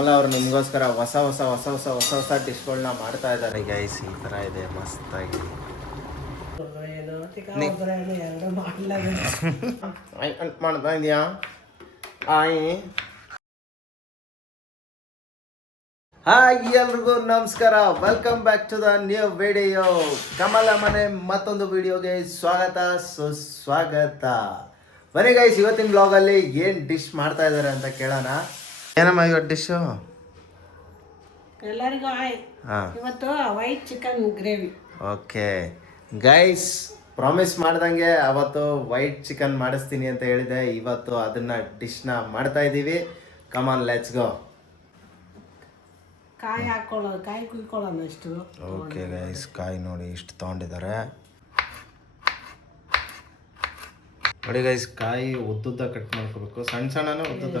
ಅಲ್ಲ ಅವ್ರು ನಿಮಗೋಸ್ಕರ ಹೊಸ ಹೊಸ ಹೊಸ ಹೊಸ ಹೊಸ ಹೊಸ ಡಿಶ್ಗಳನ್ನ ಮಾಡ್ತಾ ಇದ್ದಾರೆ ಗೈಸ್. ಈ ಥರ ಇದೆ ಮಸ್ತಾಗಿ. ಮಾಡ್ತಾ ಇದೆಯಾ ಆಯಿ? ಹಾಯ್ ಎಲ್ರಿಗೂ ನಮಸ್ಕಾರ, welcome back to the new video. Kamala ಮನೆ ಮತ್ತೊಂದು ವಿಡಿಯೋಗೆ ಸ್ವಾಗತ ಸುಸ್ವಾಗತ. ಬನ್ನಿ ಗೈಸ್, ಇವತ್ತಿನ ಬ್ಲಾಗಲ್ಲಿ ಏನು ಡಿಶ್ ಮಾಡ್ತಾ ಇದ್ದಾರೆ ಅಂತ ಕೇಳೋಣ. ಏನಮ್ಮ ಇವತ್ತು ಡಿಶ್ಶು? ಎಲ್ಲರಿಗೂ ಹಾಯ್. ಇವತ್ತು white chicken gravy. Okay guys, promise ಮಾಡ್ದಂಗೆ ಅವತ್ತು ವೈಟ್ ಚಿಕನ್ ಮಾಡಿಸ್ತೀನಿ ಅಂತ ಹೇಳಿದೆ. ಇವತ್ತು ಅದನ್ನ ಡಿಶ್ನ ಮಾಡ್ತಾ ಇದ್ದೀವಿ. Come on let's go. ಕಾಯಿ ಹಾಕೊಳ್ಳೋದು, ಕಾಯಿ ಕುಯ್ಕೊಳ್ಳೋಣ ಇಷ್ಟು. ಓಕೆ ಗೈಸ್, ಕಾಯಿ ನೋಡಿ ಇಷ್ಟು ತೊಗೊಂಡಿದ್ದಾರೆ ನೋಡಿ ಗೈಸ್. ಕಾಯಿ ಉದ್ದುದ್ದ ಕಟ್ ಮಾಡ್ಕೋಬೇಕು, ಸಣ್ಣ ಸಣ್ಣನೇ ಉದ್ದುದ್ದ.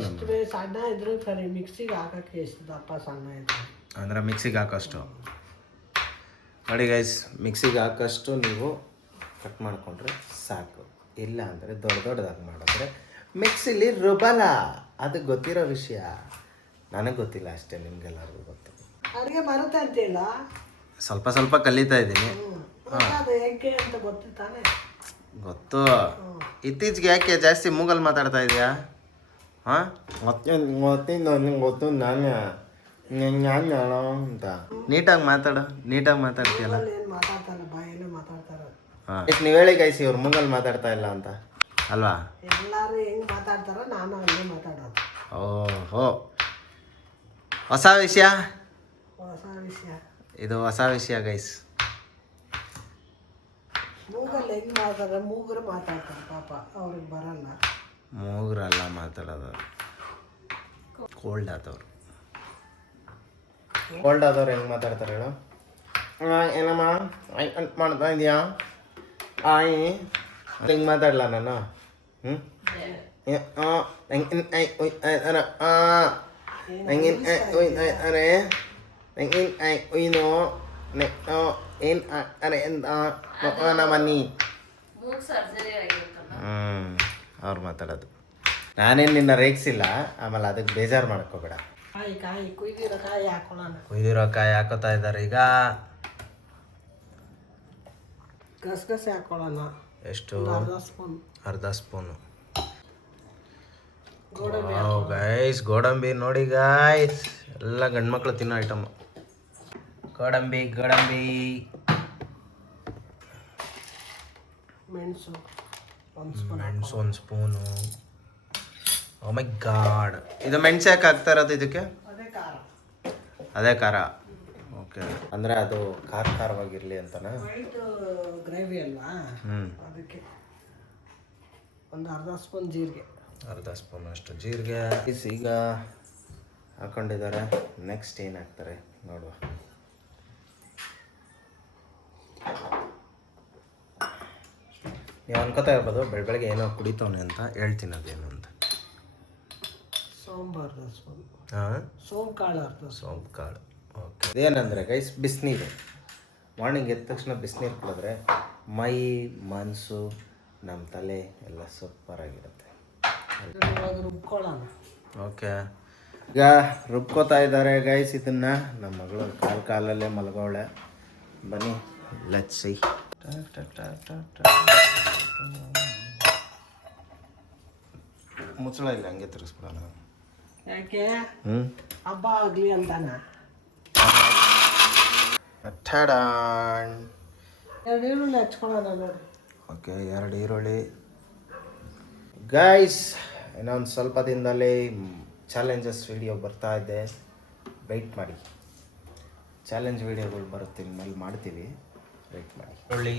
ಸಣ್ಣ ಇದ್ರು ಸರಿ, ಮಿಕ್ಸಿಗೆ ಹಾಕಕ್ಕೆ ಎಷ್ಟು ದಪ್ಪ ಸಣ್ಣ ಇದ್ರು ಅಂದರೆ ಮಿಕ್ಸಿಗೆ ಹಾಕೋಷ್ಟು ನೋಡಿ ಗೈಸ್. ಮಿಕ್ಸಿಗೆ ಹಾಕೋಷ್ಟು ನೀವು ಕಟ್ ಮಾಡಿಕೊಂಡ್ರೆ ಸಾಕು. ಇಲ್ಲ ಅಂದರೆ ದೊಡ್ಡ ದೊಡ್ಡದಾಗಿ ಮಾಡಿದ್ರೆ ಮಿಕ್ಸಿಲಿ ರುಬಲ. ಅದು ಗೊತ್ತಿರೋ ವಿಷಯ, ನನಗೆ ಗೊತ್ತಿಲ್ಲ ಅಷ್ಟೇ, ನಿಮ್ಗೆಲ್ಲರಿಗೂ ಗೊತ್ತು. ಅಡುಗೆ ಬರುತ್ತೆ ಅಂತಿಲ್ಲ, ಸ್ವಲ್ಪ ಸ್ವಲ್ಪ ಕಲಿತಾ ಇದ್ದೀನಿ. ಅದು ಹೇಗೆ ಅಂತ ಗೊತ್ತು ತಾನೆ? ಗೊತ್ತು. ಇತ್ತೀಚೆಗೆ ಯಾಕೆ ಜಾಸ್ತಿ ಮೂಗಲ್ ಮಾತಾಡ್ತಾ ಇದೆಯಾ? ಹಾಂ, ಗೊತ್ತಿದ್ದು ನಿಂಗೆ ಗೊತ್ತು. ನಾನು ಅಂತ ನೀಟಾಗಿ ಮಾತಾಡು. ನೀಟಾಗಿ ಮಾತಾಡ್ತೀಯಲ್ಲ. ಏನು ಮಾತಾಡ್ತಾರೆ, ಬಾಯಲ್ಲೇ ಮಾತಾಡ್ತಾರೆ. ಹಾಂ, ನೀವು ಹೇಳಿ ಗೈಸ್, ಇವ್ರು ಮೂಗಲ್ ಮಾತಾಡ್ತಾ ಇಲ್ಲ ಅಂತ ಅಲ್ವಾ? ಎಲ್ಲರೂ ಹೆಂಗೆ ಮಾತಾಡ್ತಾರೋ ನಾನು ಹಂಗೆ ಮಾತಾಡೋದು. ಓಹೋ, ಹೊಸ ವಿಷಯ. ಹೊಸ ವಿಷಯ ಇದು, ಹೊಸ ವಿಷಯ ಗೈಸ್. ಮೂಗಲ್ಲಿ ಹೆಂಗೆ ಮಾತಾಡ್ತಾರೆ, ಮೂಗರು ಮಾತಾಡ್ತಾರೆ ಪಾಪ, ಅವ್ರಿಗೆ ಬರಲ್ಲ. ಮೂಗರಲ್ಲ ಮಾತಾಡೋದು, ಕೋಲ್ಡ್ ಆದವ್ರು. ಕೋಲ್ಡ್ ಆದವ್ರು ಹೆಂಗೆ ಮಾತಾಡ್ತಾರೆ ಹೇಳು? ಏನಮ್ಮ ಮಾಡ್ತಾ ಇದೆಯಾ ಆಯಿ? ಹೆಂಗೆ ಮಾತಾಡಲ್ಲ ನಾನು? ಅವ್ರು ಮಾತಾಡೋದು. ನಾನೇನು ನಿನ್ನ ರೇಗಿಸಿಲ್ಲ, ಆಮೇಲೆ ಅದಕ್ಕೆ ಬೇಜಾರು ಮಾಡ್ಕೋಬೇಡ. ಕಾಯಿ ಕಾಯಿ ಕುಯ್ದಿರೋ ಕಾಯಿ ಹಾಕೊಳ್ಳೋಣ. ಕುಯ್ದಿರೋ ಕಾಯಿ ಹಾಕೋತಾ ಇದ್ದಾರೆ ಈಗ. ಗಸಗಸೆ ಹಾಕೊಳ್ಳೋಣ. ಎಷ್ಟು? ಅರ್ಧ ಸ್ಪೂನ್. ಅರ್ಧ ಸ್ಪೂನು. ಗೋಡಂಬಿ ಗೈಸ್, ಗೋಡಂಬಿ ನೋಡಿ ಗೈಸ್, ಎಲ್ಲ ಗಂಡು ಮಕ್ಕಳು ತಿನ್ನೋ ಐಟಮ್. ಗೋಡಂಬಿ ಗೋಡಂಬಿ. ಮೆಣಸು ಒಂದು ಸ್ಪೂನ್. ಮೆಣಸು ಒಂದು ಸ್ಪೂನು. ಓ ಮೈ ಗಾಡ್, ಇದು ಮೆಣಸು ಯಾಕೆ ಹಾಕ್ತಾ ಇರೋದು ಇದಕ್ಕೆ? ಅದೇ ಖಾರ. ಅದೇ ಖಾರ. ಓಕೆ, ಅಂದರೆ ಅದು ಖಾರ ಖಾರವಾಗಿರಲಿ ಅಂತನಾ? ವೈಟ್ ಗ್ರೇವಿ ಅಲ್ವಾ, ಅದಕ್ಕೆ ಒಂದು ಅರ್ಧ ಸ್ಪೂನ್ ಜೀರಿಗೆ. ಅರ್ಧ ಸ್ಪೂನ್ ಅಷ್ಟು ಜೀರಿಗೆ ಈಗ ಹಾಕೊಂಡಿದ್ದಾರೆ. ನೆಕ್ಸ್ಟ್ ಏನು ಹಾಕ್ತಾರೆ ನೋಡುವ. ನೀವು ಅನ್ಕೋತಾ ಇರ್ಬೋದು ಬೆಳಗ್ಗೆ ಏನೋ ಕುಡಿತವನೆ ಅಂತ. ಹೇಳ್ತೀನಿ ಅದೇನು ಅಂತ. ಸೋಂಪು ಅರ್ಧ ಸ್ಪೂನ್. ಹಾಂ, ಸೋಂಪು ಕಾಳು ಅರ್ಧ. ಸೋಂಪು ಕಾಳು. ಓಕೆ, ಅದೇನಂದರೆ ಗೈಸ್, ಬಿಸಿನೀರು. ಮಾರ್ನಿಂಗ್ ಎದ್ದ ತಕ್ಷಣ ಬಿಸಿನೀರು ಕುಡಿದ್ರೆ ಮೈ ಮನಸ್ಸು ನಮ್ಮ ತಲೆ ಎಲ್ಲ ಸೂಪರಾಗಿರುತ್ತೆ. ಇವಾಗ ರುಬ್ಕೊಳ್ಳೋಣ. ಓಕೆ, ಈಗ ರುಬ್ಕೋತಾ ಇದ್ದಾರೆ ಗೈಸ್ ಇದನ್ನು. ನಮ್ಮ ಮಗಳು ಕಾಲಲ್ಲೇ ಮಲಗೋಳೆ. ಬನ್ನಿ ಲೆಟ್ಸ್ ಸಿ. ಮುಚ್ಚಳ ಇಲ್ಲ, ಹಂಗೆ ತಿರ್ಸ್ಬಿಡೋಣ. ಯಾಕೆ? ಹಬ್ಬ ಆಗಲಿ ಅಂತಾನ. ಎರಡು ಈರುಳ್ಳಿ ಹಚ್ಕೊಳ್ಳೋಣ ನೋಡಿ. ಓಕೆ, 2 ಈರುಳ್ಳಿ. ಗೈಸ್, ಇನ್ನೊಂದು ಸ್ವಲ್ಪ ದಿನದಲ್ಲಿ ಚಾಲೆಂಜಸ್ ವಿಡಿಯೋ ಬರ್ತಾ ಇದೆ, ವೆಯ್ಟ್ ಮಾಡಿ. ಚಾಲೆಂಜ್ ವಿಡಿಯೋಗಳು ಬರುತ್ತೆ, ಇನ್ಮೇಲೆ ಮಾಡ್ತೀವಿ, ವೆಯ್ಟ್ ಮಾಡಿ. ಈರುಳ್ಳಿ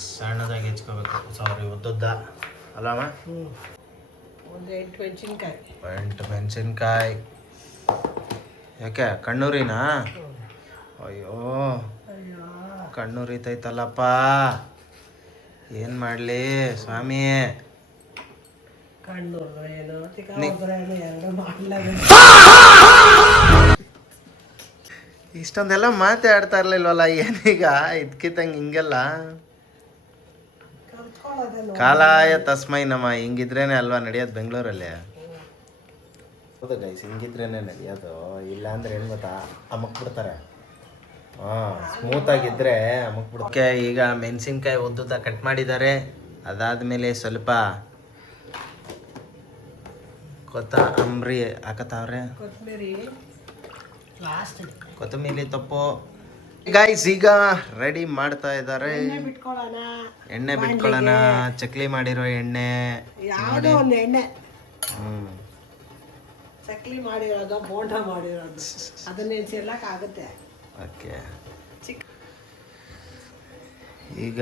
ಸಣ್ಣದಾಗಿ ಹೆಚ್ಕೋಬೇಕು. ಸಾರಿ, ಉದ್ದುದ್ದ ಅಲ್ಲಮ್ಮ? ಒಂದು 8 ಮೆಣಸಿನ್ಕಾಯಿ. 8 ಮೆಣಸಿನ್ಕಾಯಿ. ಯಾಕೆ ಕಣ್ಣೂರಿನಾ? ಅಯ್ಯೋ, ಕಣ್ಣೂರಿತೈತಲ್ಲಪ್ಪ, ಏನು ಮಾಡಲಿ ಸ್ವಾಮಿ? ಕಣ್ಣೂರು ಏನು ಎರಡು ಮಾಡಲೇಬೇಕು. ಇಷ್ಟೊಂದೆಲ್ಲ ಮಾತಾಡ್ತಾ ಇರ್ಲಿಲ್ವಲ್ಲ, ಏನೀಗ ಇದ್ಕಿದ್ದಂಗೆ ಹಿಂಗೆಲ್ಲ? ಕಾಲಾಯ ತಸ್ಮೈ ನಮ. ಹಿಂಗಿದ್ರೇನೆ ಅಲ್ವಾ ನಡೆಯೋದು ಬೆಂಗಳೂರಲ್ಲಿ. ಹೌದು ಗೈಸ್, ಹಿಂಗಿದ್ರೇನೆ ನಡೆಯೋದು. ಇಲ್ಲಾಂದ್ರೆ ಏನು ಗೊತ್ತಾ, ಅಮಕ್ ಬಿಡ್ತಾರೆ. ಹಾಂ, ಸ್ಮೂತಾಗಿದ್ದರೆ ಅಮಕ್ ಬಿಡ್ತಾರೆ. ಈಗ ಮೆಣಸಿನ್ಕಾಯಿ ಉದ್ದುದ ಕಟ್ ಮಾಡಿದ್ದಾರೆ. ಅದಾದಮೇಲೆ ಸ್ವಲ್ಪ ಕೊತ್ತಂಬರಿ ಹಾಕತ್ತವ್ರೆ. ಕೊತ್ತಂಬರಿ ತಪ್ಪು ಗೈಸ್ ಈಗ ರೆಡಿ ಮಾಡ್ತಾ ಇದ್ದಾರೆ. ಎಣ್ಣೆ ಬಿಟ್ಕೊಳ್ಳೋಣ. ಚಕ್ಲಿ ಮಾಡಿರೋ ಎಣ್ಣೆ. ಯಾವುದೋ ಒಂದು ಎಣ್ಣೆ ಹ್ಮ್, ಚಕ್ಲಿ ಮಾಡಿರೋದು, ಬೋಂಡ ಮಾಡಿರೋದು, ಅದನ್ನೇ ಚೆಲ್ಲಕ್ಕಾಗುತ್ತೆ. ಓಕೆ. ಈಗ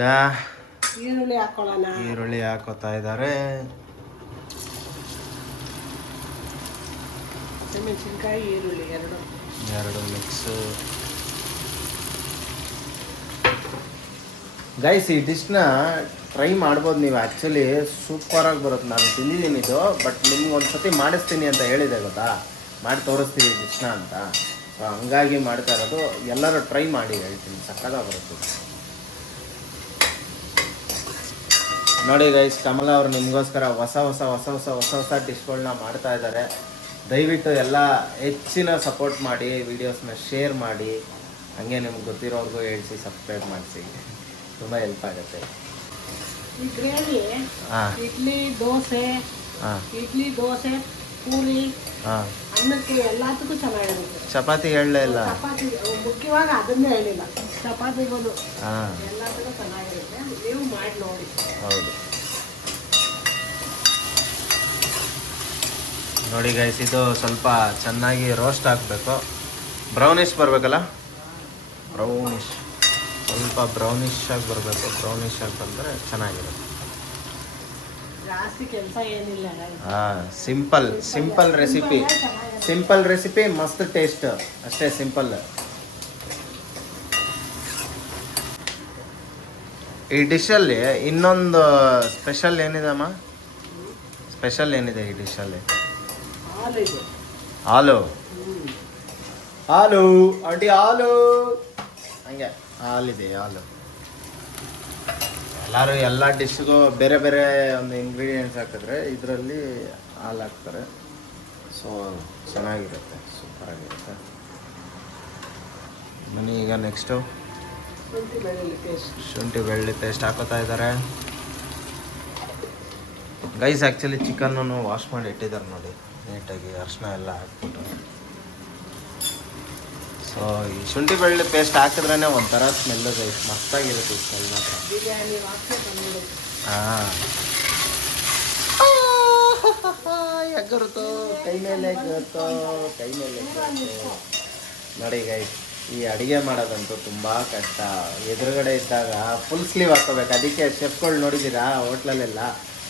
ಈರುಳ್ಳಿ ಹಾಕೊಳ್ಳೋಣ. ಈರುಳ್ಳಿ ಹಾಕೋತಾ ಇದ್ದಾರೆ. ಹಸಿಮೆಣಸಿನ್ಕಾಯಿ, ಈರುಳ್ಳಿ ಎರಡು ಮಿಕ್ಸ್. ಗೈಸ್ ಈ ಡಿಶ್ನ ಟ್ರೈ ಮಾಡ್ಬೋದು ನೀವು. ಆ್ಯಕ್ಚುಲಿ ಸೂಪರಾಗಿ ಬರುತ್ತೆ. ನಾನು ತಿಂದಿದ್ದೀನಿ ಇದು, ಬಟ್ ನಿಮ್ಗೆ ಒಂದು ಸತಿ ಮಾಡಿಸ್ತೀನಿ ಅಂತ ಹೇಳಿದೆ ಗೊತ್ತಾ, ಮಾಡಿ ತೋರಿಸ್ತೀವಿ ಡಿಶ್ನ ಅಂತ. ಸೊ ಹಂಗಾಗಿ ಮಾಡ್ತಾ ಇರೋದು. ಎಲ್ಲರೂ ಟ್ರೈ ಮಾಡಿ, ಹೇಳ್ತೀನಿ, ಸಕ್ಕತ್ತಾಗಿ ಬರುತ್ತೆ. ನೋಡಿ ಗೈಸ್, ಕಮಲ ಅವರು ನಿಮಗೋಸ್ಕರ ಹೊಸ ಡಿಶ್ಗಳನ್ನ ಮಾಡ್ತಾ ಇದ್ದಾರೆ. ದಯವಿಟ್ಟು ಎಲ್ಲ ಹೆಚ್ಚಿನ ಸಪೋರ್ಟ್ ಮಾಡಿ, ವೀಡಿಯೋಸ್ನ ಶೇರ್ ಮಾಡಿ, ಹಾಗೆ ನಿಮ್ಗೆ ಗೊತ್ತಿರೋರ್ಗೂ ಹೇಳಿಸಿ, ಸಬ್ಸ್ಕ್ರೈಬ್ ಮಾಡಿಸಿ, ತುಂಬ ಹೆಲ್ಪ್ ಆಗುತ್ತೆ. ಈ ಗ್ರೇವಿ ಹಾಂ ಇಡ್ಲಿ ದೋಸೆ, ಪೂರಿ, ಹಾಂ, ಅನ್ನಕ್ಕೆ ಎಲ್ಲದಕ್ಕೂ ಚೆನ್ನಾಗಿರುತ್ತೆ. ಚಪಾತಿ ಹೇಳಲೇ ಇಲ್ಲ. ಚಪಾತಿ ಮುಖ್ಯವಾಗಿ ಅದನ್ನೇ ಹೇಳಿಲ್ಲ, ಚಪಾತಿಗಳು ಹಾಂ, ಎಲ್ಲದಕ್ಕೂ ಚೆನ್ನಾಗಿರುತ್ತೆ. ನೀವು ಮಾಡಿ ನೋಡಿ. ಹೌದು. ನೋಡಿ ಗೈಸ್, ಇದು ಸ್ವಲ್ಪ ಚೆನ್ನಾಗಿ ರೋಸ್ಟ್ ಆಗಬೇಕು. ಬ್ರೌನಿಷ್ ಬರಬೇಕಲ್ಲ, ಸ್ವಲ್ಪ ಬ್ರೌನಿಷ್ ಆಗಿ ಬರಬೇಕು. ಬ್ರೌನಿಷ್ ಆಗಿ ಬಂದರೆ ಚೆನ್ನಾಗಿರುತ್ತೆ. ಜಾಸ್ತಿ ಕೆಲಸ ಏನಿಲ್ಲ. ಹಾಂ, ಸಿಂಪಲ್ ರೆಸಿಪಿ ಮಸ್ತ್ ಟೇಸ್ಟ್, ಅಷ್ಟೇ ಸಿಂಪಲ್. ಈ ಡಿಶಲ್ಲಿ ಇನ್ನೊಂದು ಸ್ಪೆಷಲ್ ಏನಿದೆ ಅಮ್ಮ? ಸ್ಪೆಷಲ್ ಏನಿದೆ ಈ ಡಿಶಲ್ಲಿ? ಹಾಲು ಆಂಟಿ, ಹಾಲು ಹಂಗೆ ಹಾಲಿದೆ. ಎಲ್ಲರೂ ಎಲ್ಲ ಡಿಶ್ಗೂ ಬೇರೆ ಬೇರೆ ಒಂದು ಇಂಗ್ರೀಡಿಯೆಂಟ್ಸ್ ಹಾಕಿದ್ರೆ ಇದರಲ್ಲಿ ಹಾಲು ಹಾಕ್ತಾರೆ. ಸೊ ಚೆನ್ನಾಗಿರುತ್ತೆ, ಸೂಪರಾಗಿರುತ್ತೆ. ಬನ್ನಿ ಈಗ ನೆಕ್ಸ್ಟು ಶುಂಠಿ ಬೆಳ್ಳುಳ್ಳಿ ಪೇಸ್ಟ್ ಹಾಕೋತಾ ಇದ್ದಾರೆ ಗೈಸ್. ಆ್ಯಕ್ಚುಲಿ ಚಿಕನ್ನನ್ನು ವಾಶ್ ಮಾಡಿ ಇಟ್ಟಿದ್ದಾರೆ ನೋಡಿ, ನೀಟಾಗಿ ಅರಿಶಿನ ಎಲ್ಲ ಹಾಕ್ಬಿಟ್ಟು. ಸೊ ಈ ಶುಂಠಿ ಬೆಳ್ಳುಳ್ಳಿ ಪೇಸ್ಟ್ ಹಾಕಿದ್ರೇ ಒಂಥರ ಸ್ಮೆಲ್ಲು ಗೈಸ್, ಮಸ್ತಾಗಿರುತ್ತೆ ಈ ಸ್ಮೆಲ್ ಮಾತ್ರ. ಹಾಂ, ಎಗ್ಗುರುತ್ತೋ ಕೈ ಮೇಲೆ ಎಗ್ಗುತ್ತೋ. ನೋಡಿ ಗೈಸ್, ಈ ಅಡುಗೆ ಮಾಡೋದಂತೂ ತುಂಬ ಕಷ್ಟ. ಎದುರುಗಡೆ ಇದ್ದಾಗ ಫುಲ್ ಸ್ಲೀವ್ ಹಾಕೋಬೇಕು. ಅದಕ್ಕೆ ಶೆಫ್ಗಳು ನೋಡಿದ್ದೀರಾ ಹೋಟ್ಲಲ್ಲೆಲ್ಲ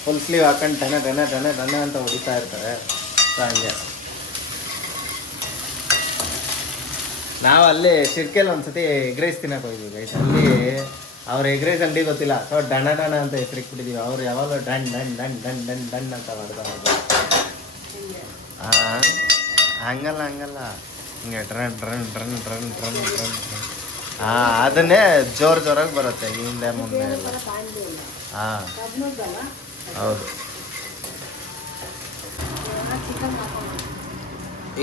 ಫುಲ್ ಸ್ಲೀವ್ ಹಾಕೊಂಡು ಟನ ಅಂತ ಹೊಡಿತಾ ಇರ್ತಾರೆ. ಸೊ ಹಂಗೆ ನಾವು ಅಲ್ಲಿ ಶಿರ್ಕೆಲ್ಲಿ ಒಂದ್ಸತಿ ಎಗ್ ರೈಸ್ ತಿನ್ನಕ್ಕೆ ಹೋಗಿದ್ವಿ ಗೈಸ್. ಅಲ್ಲಿ ಅವ್ರ ಎಗ್ ರೈಸ್ ಅಂಗಡಿ ಗೊತ್ತಿಲ್ಲ, ಸೊ ಡಣ ಅಂತ ಹೆಸರಿಕ್ಬಿಟ್ಟಿದ್ದೀವಿ. ಅವ್ರು ಯಾವಾಗ ಡನ್ ಅಂತ ಮಾಡ್ತಾರೆ. ಹಾಂ, ಹಂಗಲ್ಲ ಹಿಂಗೆ ಡ್ರನ್. ಹಾಂ, ಅದನ್ನೇ ಜೋರಾಗಿ ಬರುತ್ತೆ ಹಿಂದೆ ಮುಂದೆ ಎಲ್ಲ. ಹಾಂ ಹೌದು.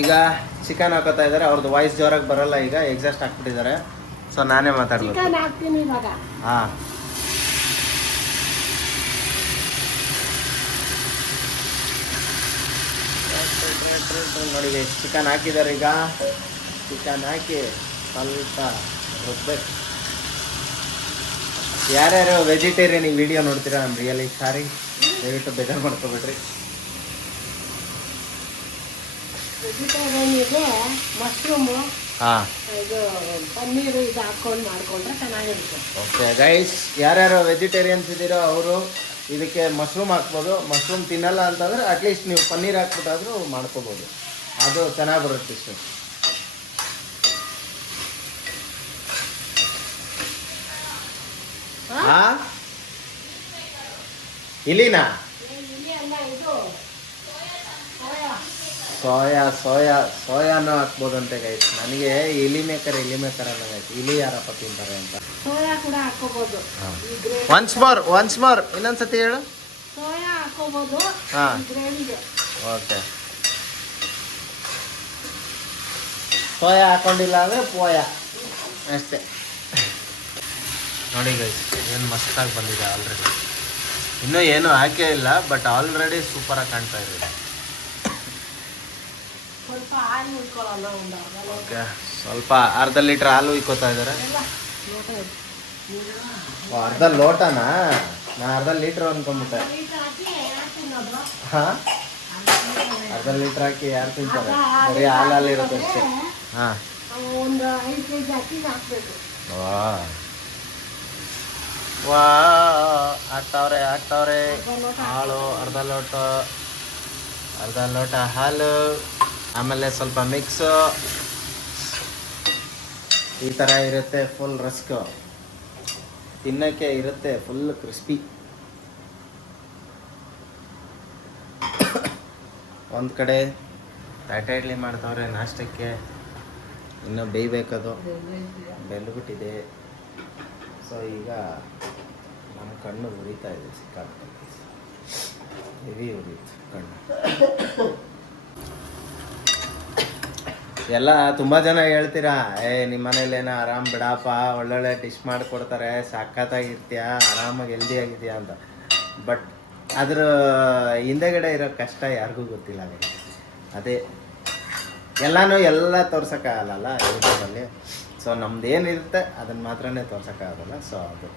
ಈಗ ಚಿಕನ್ ಹಾಕೋತಾ ಇದ್ದಾರೆ. ಅವ್ರದ್ದು ವಾಯ್ಸ್ ಜೋರಾಗಿ ಬರೋಲ್ಲ, ಈಗ ಎಕ್ಸಾಸ್ಟ್ ಹಾಕ್ಬಿಟ್ಟಿದ್ದಾರೆ. ಸೊ ನಾನೇ ಮಾತಾಡ್ಬೇಕು. ಹಾಂ, ನೋಡಿ ಚಿಕನ್ ಹಾಕಿದ್ದಾರೆ. ಈಗ ಚಿಕನ್ ಹಾಕಿ ಸ್ವಲ್ಪ ರುಬ್ಬೇಕು. ಯಾರ್ಯಾರು ವೆಜಿಟೇರಿಯನ್ ಈ ವಿಡಿಯೋ ನೋಡ್ತೀರಾ, ನಾನು ರಿಯಲಿ ಸಾರಿ, ದಯವಿಟ್ಟು ಬೇಜಾರು ಮಾಡ್ಕೊಬೇಡ್ರಿ. ವೆಜಿಟೇರಿಯನ್ಗೆ ಮಶ್ರೂಮು, ಹಾಂ, ಇದು ಪನ್ನೀರು ಇದು ಹಾಕ್ಕೊಂಡು ಮಾಡ್ಕೊಂಡ್ರೆ ಚೆನ್ನಾಗಿರುತ್ತೆ. ಓಕೆ ಗೈಸ್, ಯಾರ್ಯಾರು ವೆಜಿಟೇರಿಯನ್ಸ್ ಇದ್ದೀರೋ ಅವರು ಇದಕ್ಕೆ ಮಶ್ರೂಮ್ ಹಾಕ್ಬೋದು. ಮಶ್ರೂಮ್ ತಿನ್ನಲ್ಲ ಅಂತಂದರೆ ಅಟ್ಲೀಸ್ಟ್ ನೀವು ಪನ್ನೀರ್ ಹಾಕ್ಬಿಟ್ಟಾದರೂ ಮಾಡ್ಕೋಬೋದು, ಅದು ಚೆನ್ನಾಗಿ ಬರುತ್ತೆ ಇಷ್ಟು. ಹಾಂ, ಇಲ್ಲಿನಾ ಸೋಯಾನು ಹಾಕ್ಬೋದಂತೆ ಗೈಸ್. ನನಗೆ ಇಲಿ ಮೇಕರ್ ಅನ್ನೋದು ಇಲಿ ಯಾರಪ್ಪ ತಿಂತಾರೆ ಅಂತ. ಸೋಯಾ ಕೂಡ ಹಾಕೋಬಹುದು. ಒನ್ಸ್ ಮೋರ್ ಇನ್ನೊಂದ್ಸತಿ ಹೇಳು. ಸೋಯಾ ಹಾಕೋಬಹುದು ಹಾಂ, ಗ್ರೇವಿಗೆ. ಓಕೆ. ಸೋಯಾ ಹಾಕೊಂಡಿಲ್ಲ ಅಂದರೆ ಪೋಯ ಅಷ್ಟೇ. ನೋಡಿ ಗೈಸ್ ಏನು ಮಸ್ತಾಗಿ ಬಂದಿದೆ ಆಲ್ರೆಡಿ. ಇನ್ನೂ ಏನು ಹಾಕೇ ಇಲ್ಲ, ಬಟ್ ಆಲ್ರೆಡಿ ಸೂಪರಾಗಿ ಕಾಣ್ತಾ ಇದೆ. ಸ್ವಲ್ಪ ಹಾಲು ಉಳ್ಕೊಳ್ಳಲ್ಲ, ಒಂದು ಅರ್ಧ ಲೋಟ. ಓಕೆ, ಸ್ವಲ್ಪ ಅರ್ಧ ಲೀಟ್ರ್ ಹಾಲು ಇಕ್ಕೋತಾ ಇದ್ದಾರೆ. ಎಲ್ಲ ಲೋಟ ಇದೆ. ಅರ್ಧ ಲೋಟನಾ? ನಾ ಅರ್ಧ ಲೀಟ್ರ್ ಅನ್ಕೊಂಬಿಟ್ಟೆ. ಲೀಟರ್ ಹಾಕಿ ಯಾರು ತಿನ್ನೋದು? ಹಾಂ, ಅರ್ಧ ಲೀಟ್ರ್ ಹಾಕಿ ಯಾರು ತಿಂತಾರೆ? ಬರೀ ಹಾಲಲ್ಲಿ ಇರುತ್ತೆ ಅಷ್ಟೇ. ಹಾಂ, ಒಂದು 5 kg ಅಕ್ಕಿ ಹಾಕ್ಬೇಕು. ವಾ ಹಾಕ್ತಾವ್ರೆ ಹಾಲು. ಅರ್ಧ ಲೋಟ ಹಾಲು, ಆಮೇಲೆ ಸ್ವಲ್ಪ ಮಿಕ್ಸು. ಈ ಥರ ಇರುತ್ತೆ. ಫುಲ್ ರಸ್ಕು ತಿನ್ನೋಕ್ಕೆ ಇರುತ್ತೆ, ಫುಲ್ ಕ್ರಿಸ್ಪಿ. ಒಂದು ಕಡೆ ತಾಟೆ ಇಡ್ಲಿ ಮಾಡ್ತಾವ್ರೆ ನಾಷ್ಟಕ್ಕೆ, ಇನ್ನೂ ಬೇಯಬೇಕದು, ಬೆಂದ್ಬಿಟ್ಟಿದೆ. ಸೊ ಈಗ ನಮ್ಮ ಕಣ್ಣು ಉರಿತಾ ಇದೆ, ಸಿಕ್ಕಾಪಟ್ಟೆ ಹೆವಿ ಉರಿತು ಕಣ್ಣು. ಎಲ್ಲ ತುಂಬ ಜನ ಹೇಳ್ತೀರಾ, ನಿಮ್ಮ ಮನೇಲೇನೋ ಆರಾಮ್ ಬಿಡಪ್ಪ, ಒಳ್ಳೊಳ್ಳೆ ಡಿಶ್ ಮಾಡಿಕೊಡ್ತಾರೆ, ಸಖತ್ತಾಗಿರ್ತೀಯ, ಆರಾಮಾಗಿ ಹೆಲ್ದಿಯಾಗಿದೆಯಾ ಅಂತ. ಬಟ್ ಅದ್ರ ಹಿಂದೆಗಡೆ ಇರೋ ಕಷ್ಟ ಯಾರಿಗೂ ಗೊತ್ತಿಲ್ಲ. ಅದೇ ಎಲ್ಲ ತೋರ್ಸೋಕ್ಕಾಗಲ್ಲ ಯೂಟ್ಯೂಬಲ್ಲಿ. ಸೊ ನಮ್ದು ಏನಿರುತ್ತೆ ಅದನ್ನು ಮಾತ್ರನೇ ತೋರ್ಸೋಕ್ಕಾಗಲ್ಲ. ಸೊ ಅದು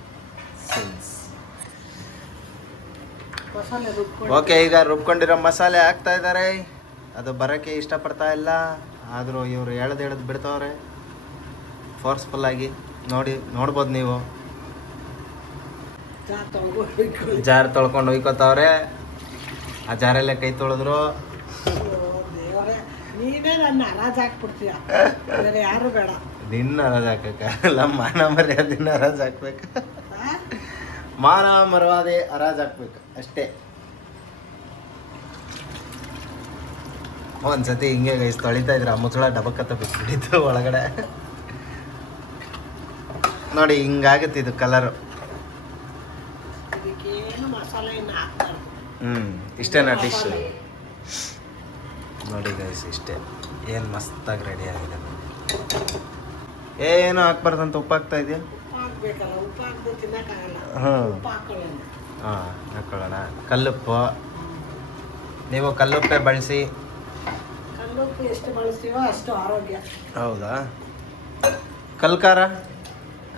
ಸಿನ್ಸ್. ಮಸಾಲೆ ರುಬ್ಕೊಂಡು ಓಕೆ, ಈಗ ರುಬ್ಕೊಂಡಿರೋ ಮಸಾಲೆ ಹಾಕ್ತಾ ಇದ್ದಾರೆ. ಅದು ಬರೋಕ್ಕೆ ಇಷ್ಟಪಡ್ತಾ ಇಲ್ಲ, ಆದರೂ ಇವರು ಎಳ್ದು ಬಿಡ್ತಾವ್ರೆ ಫೋರ್ಸ್ಫುಲ್ಲಾಗಿ. ನೋಡ್ಬೋದು ನೀವು. ಜಾರ್ ತೊಳ್ಕೊಂಡು ಹೊಯ್ಕೋತಾವ್ರೆ. ಆ ಜಾರಲ್ಲೇ ಕೈ ತೊಳೆದ್ರು. ದೇವರೇ, ನೀನೇ ನನ್ನ ಹರಾಜ್ ಹಾಕ್ಬಿಡ್ತೀಯ, ಬೇರೆ ಯಾರು ಬೇಡ. ನಿನ್ನ ಹರಾಜ್ ಹಾಕಕ್ಕಾಗಲ್ಲ, ಮಾನ ಮರ್ಯಾದಿನ ಹರಾಜ್ ಹಾಕ್ಬೇಕು. ಆ? ಮಾನ ಮರ್ಯಾದೆ ಹರಾಜ್ ಹಾಕ್ಬೇಕು ಅಷ್ಟೇ. ಒಂದ್ಸತಿ ಹಿಂಗೆ ಗೈಸ್ ತೊಳಿತಾ ಇದ್ರೆ ಆ ಮುಚ್ಚಳ ಡಬಕ್ಕತ್ತ ಬಿಟ್ಬಿಟ್ಟಿತ್ತು ಒಳಗಡೆ. ನೋಡಿ ಹಿಂಗಾಗುತ್ತೆ ಇದು ಕಲರು. ಇದಕ್ಕೇನು ಮಸಾಲೆ ಇನ್ನು ಹಾಕ್ತಾರೆ. ಇಷ್ಟೇನಾ ಡಿಶ್? ನೋಡಿ ಗೈಸ್ ಇಷ್ಟೇ. ಏನು ಮಸ್ತಾಗಿ ರೆಡಿ ಆಗಿದೆ. ಏನು ಹಾಕ್ಬಾರ್ದಂತ ಉಪ್ಪು ಹಾಕ್ತಾ ಇದೆಯಾ? ಉಪ್ಪು ಹಾಕ್ಬೇಕಲ್ಲ, ಉಪ್ಪು ಹಾಕ್ದೆ ತಿನ್ನಕ್ಕಾಗಲ್ಲ. ಹಾಂ ಉಪ್ಪು ಹಾಕೊಳ್ಳೋಣ. ಹಾಂ, ಹಾಕ್ಕೊಳ್ಳೋಣ. ಕಲ್ಲುಪ್ಪು. ನೀವು ಕಲ್ಲುಪ್ಪೆ ಬಳಸಿ. ಕಲ್ಲುಪ್ಪು ಎಷ್ಟು ಬಳಸ್ತೀವೋ ಅಷ್ಟು ಆರೋಗ್ಯ. ಹೌದಾ? ಕಲ್ಕಾರ?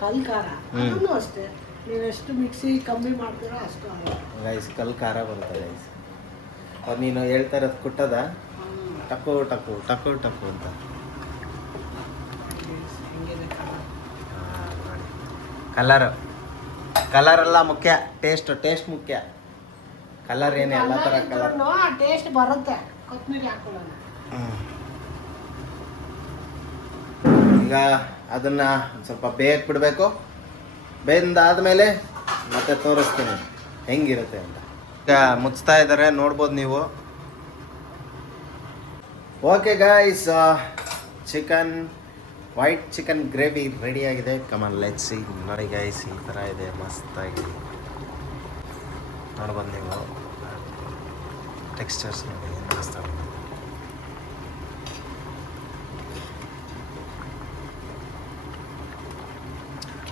ಕಲ್ಕಾರ ಅದನ್ನು ಅಷ್ಟೇ, ನೀವೆಷ್ಟು ಮಿಕ್ಸಿ ಕಮ್ಮಿ ಮಾಡ್ತೀರೋ ಅಷ್ಟು ಆರೋಗ್ಯ. ಗೈಸ್ ಕಲ್ಕಾರ ಬರುತ್ತೆ ಗೈಸ್. ಅದು ನೀನು ಹೇಳ್ತಾ ಇರೋದು ಕುಟ್ಟದ ಟಕ್ಕು ಟಕ್ಕು ಟಕ್ಕು ಟಕ್ಕು ಅಂತ. ಹೆಂಗಿದೆ ಕಲರ್ ಕಲರೆಲ್ಲ ಮುಖ್ಯ, ಟೇಸ್ಟ್ ಮುಖ್ಯ. ಕಲರ್ ಏನು ಎಲ್ಲ ಥರ ಕಲರ್ ಟೇಸ್ಟ್ ಬರುತ್ತೆ. ಕೊತ್ತಂಬರಿ ಹಾಕೊಳ್ಳೋಣ. ಈಗ ಅದನ್ನು ಸ್ವಲ್ಪ ಬೇಯಕ್ಕೆ ಬಿಡಬೇಕು. ಬೆಂದಾದ್ಮೇಲೆ ಮತ್ತೆ ತೋರಿಸ್ತೀನಿ ಹೆಂಗಿರುತ್ತೆ ಅಂತ. ಈಗ ಮುಚ್ತಾ ಇದ್ದಾರೆ, ನೋಡ್ಬೋದು ನೀವು. Okay guys, white chicken gravy ready ಆಗಿದೆ. Come on let's see. ನೋಡಿ ಗೈಸ್, ಈ ಥರ ಇದೆ ಮಸ್ತಾಗಿ. ನೋಡ್ಬೋದು ನೀವು ಟೆಕ್ಸ್ಚರ್ಸ್ ನೋಡಿ ಏನು ಮಸ್ತಾಗಿ.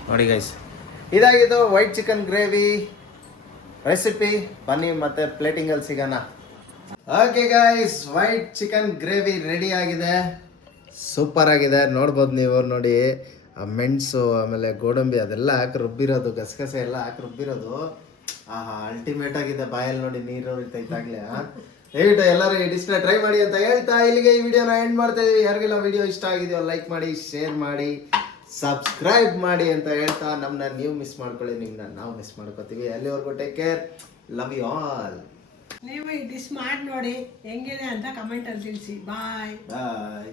ನೋಡಿ ಗೈಸ್, ಇದಾಗಿದ್ದು ವೈಟ್ ಚಿಕನ್ ಗ್ರೇವಿ ರೆಸಿಪಿ. ಬನ್ನಿ ಮತ್ತೆ ಪ್ಲೇಟಿಂಗಲ್ಲಿ ಸಿಗೋಣ. Okay guys, white chicken gravy ready ಆಗಿದೆ. ಸೂಪರ್ ಆಗಿದೆ. ನೋಡ್ಬೋದು ನೀವು. ನೋಡಿ ಆ ಮೆಣಸು ಆಮೇಲೆ ಗೋಡಂಬಿ ಅದೆಲ್ಲ ಹಾಕಿ ರುಬ್ಬಿರೋದು, ಗಸಗಸೆ ಎಲ್ಲ ಹಾಕಿ ರುಬ್ಬಿರೋದು. ಆಹಾ, ಅಲ್ಟಿಮೇಟ್ ಆಗಿದೆ. ಬಾಯಲ್ಲಿ ನೋಡಿ ನೀರು ಉರಿತೈತಾಗಲೇ. ದಯವಿಟ್ಟು ಎಲ್ಲರೂ ಈ ಡಿಶ್ನ ಟ್ರೈ ಮಾಡಿ ಅಂತ ಹೇಳ್ತಾ ಇಲ್ಲಿಗೆ ಈ ವಿಡಿಯೋನ ಎಂಡ್ ಮಾಡ್ತಾ ಇದೀವಿ. ಯಾರಿಗೆಲ್ಲ ವಿಡಿಯೋ ಇಷ್ಟ ಆಗಿದೆಯೋ ಲೈಕ್ ಮಾಡಿ, ಶೇರ್ ಮಾಡಿ, ಸಬ್ಸ್ಕ್ರೈಬ್ ಮಾಡಿ ಅಂತ ಹೇಳ್ತಾ ನಮ್ಮನ್ನ ನೀವು ಮಿಸ್ ಮಾಡ್ಕೊಳ್ಳಿ, ನಿಮ್ಮನ್ನ ನಾವು ಮಿಸ್ ಮಾಡ್ಕೋತೀವಿ. ಅಲ್ಲಿವರೆಗೂ take care, love you all. ನೀವು ಈ ಡಿಶ್ ಮಾಡಿ ನೋಡಿ ಹೆಂಗಿದೆ ಅಂತ ಕಮೆಂಟಲ್ಲಿ ತಿಳಿಸಿ. ಬಾಯ್. ಬಾಯ್.